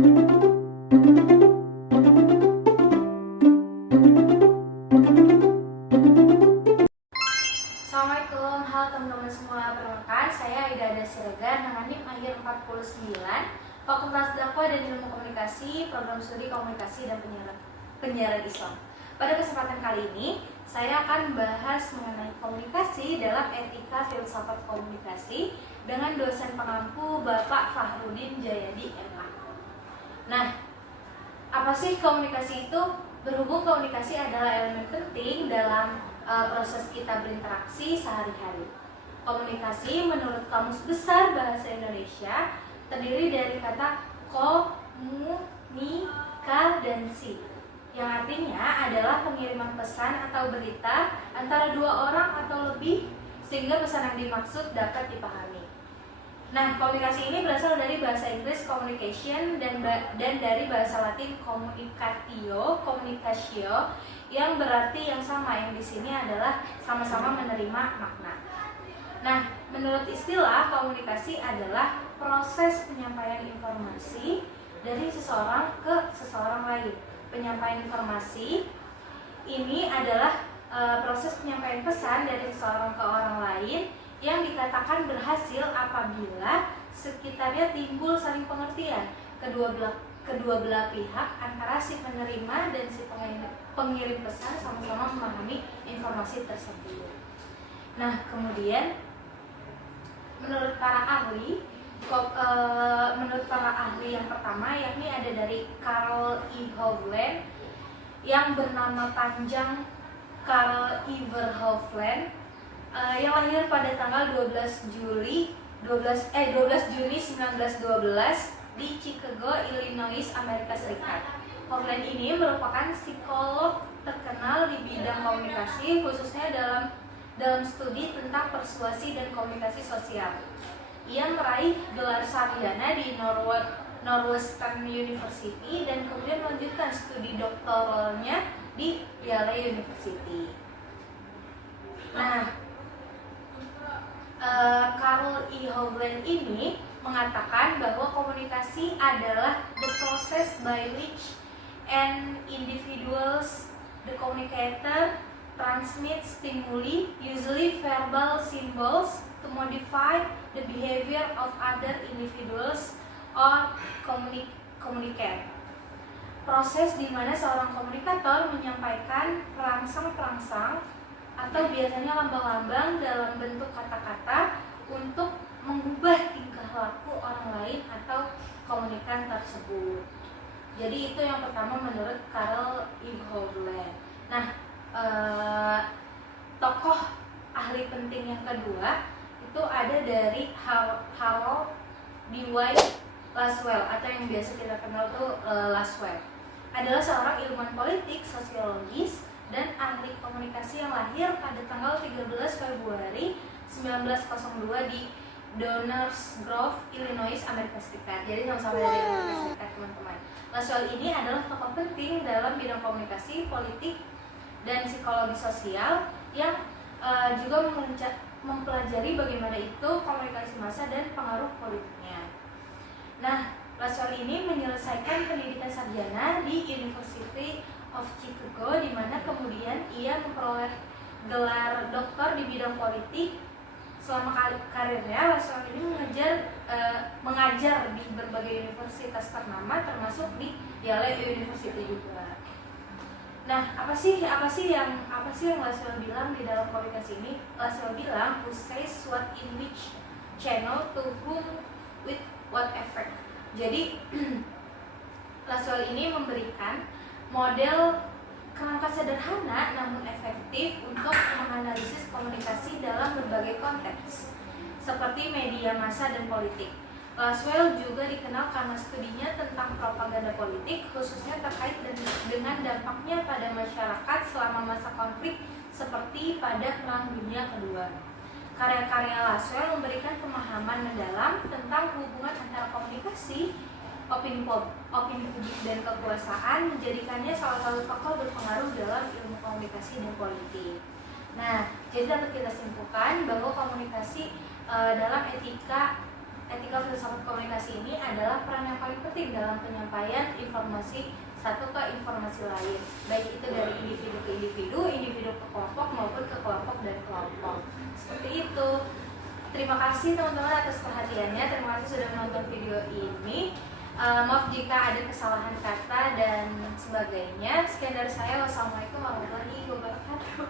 Assalamualaikum, halo teman-teman semua. Perkenalkan, saya Aida Ada Siregar dengan NIM akhir 49, Fakultas Dakwah dan Ilmu Komunikasi, Program Studi Komunikasi dan Penyiaran Islam. Pada kesempatan kali ini, saya akan membahas mengenai komunikasi dalam etika filsafat komunikasi dengan dosen pengampu Bapak Fahrudin Jayadi MA. Nah, apa sih komunikasi itu? Berhubung komunikasi adalah elemen penting dalam proses kita berinteraksi sehari-hari. Komunikasi menurut Kamus Besar Bahasa Indonesia terdiri dari kata komunikasi, yang artinya adalah pengiriman pesan atau berita antara dua orang atau lebih sehingga pesan yang dimaksud dapat dipahami. Nah, komunikasi ini berasal dari bahasa Inggris communication dan dari bahasa Latin communicatio yang berarti yang sama, yang di sini adalah sama-sama menerima makna. Nah, menurut istilah, komunikasi adalah proses penyampaian informasi dari seseorang ke seseorang lain. Penyampaian informasi ini adalah proses penyampaian pesan dari seseorang ke orang lain yang dikatakan berhasil apabila sekitarnya timbul saling pengertian kedua belah pihak antara si penerima dan si pengirim pesan sama-sama memahami informasi tersebut. Nah, kemudian menurut para ahli yang pertama yakni ada dari Karl E. Hovland yang bernama panjang Karl E. Verhoeven, yang lahir pada tanggal 12 Juni 1912 di Chicago, Illinois, Amerika Serikat. Hovland ini merupakan psikolog terkenal di bidang komunikasi, khususnya dalam studi tentang persuasi dan komunikasi sosial. Ia meraih gelar sarjana di Northwestern University dan kemudian melanjutkan studi doktoralnya di Yale University. Nah, Karl E. Hovland ini mengatakan bahwa komunikasi adalah the process by which an individuals, the communicator, transmits stimuli, usually verbal symbols, to modify the behavior of other individuals or communicate. Proses di mana seorang komunikator menyampaikan perangsang-perangsang atau biasanya lambang-lambang dalam bentuk kata-kata untuk mengubah tingkah laku orang lain atau komunikan tersebut. Jadi itu yang pertama menurut Karl E. Hovland. Nah, tokoh ahli penting yang kedua itu ada dari Harold D. Laswell atau yang biasa kita kenal tuh Laswell. Adalah seorang ilmuwan politik, sosiologis, dan ahli komunikasi yang lahir pada tanggal 13 Februari 1902 di Downers Grove, Illinois, Amerika Serikat. Jadi sama-sama dari Amerika Serikat, teman-teman. Laswell ini adalah tokoh penting dalam bidang komunikasi, politik, dan psikologi sosial yang juga mempelajari bagaimana itu komunikasi massa dan pengaruh politiknya. Nah, Laswell ini menyelesaikan pendidikan sarjana di University of Chicago, di mana kemudian ia memperoleh gelar doktor di bidang politik. Selama karirnya, Laswell ini mengajar di berbagai universitas ternama, termasuk di Yale University juga. Nah, apa sih yang Laswell bilang di dalam komunikasi ini? Laswell bilang, who says what in which channel to whom with what effect. Jadi Laswell ini memberikan model kerangka sederhana namun efektif untuk menganalisis komunikasi dalam berbagai konteks seperti media massa dan politik. Laswell juga dikenal karena studinya tentang propaganda politik, khususnya terkait dengan dampaknya pada masyarakat selama masa konflik seperti pada Perang Dunia Kedua. Karya-karya Laswell memberikan pemahaman mendalam tentang hubungan antara komunikasi, opini publik dan kekuasaan, menjadikannya salah satu tokoh berpengaruh dalam ilmu komunikasi dan politik. Nah, jadi dapat kita simpulkan bahwa komunikasi dalam etika etika filsafat komunikasi ini adalah peran yang paling penting dalam penyampaian informasi satu ke informasi lain, baik itu dari individu ke individu, individu ke kelompok maupun ke kelompok dan kelompok. Seperti itu. Terima kasih teman-teman atas perhatiannya. Terima kasih sudah menonton video ini. Maaf jika ada kesalahan kata dan sebagainya. Sekian dari saya. Wassalamualaikum warahmatullahi wabarakatuh.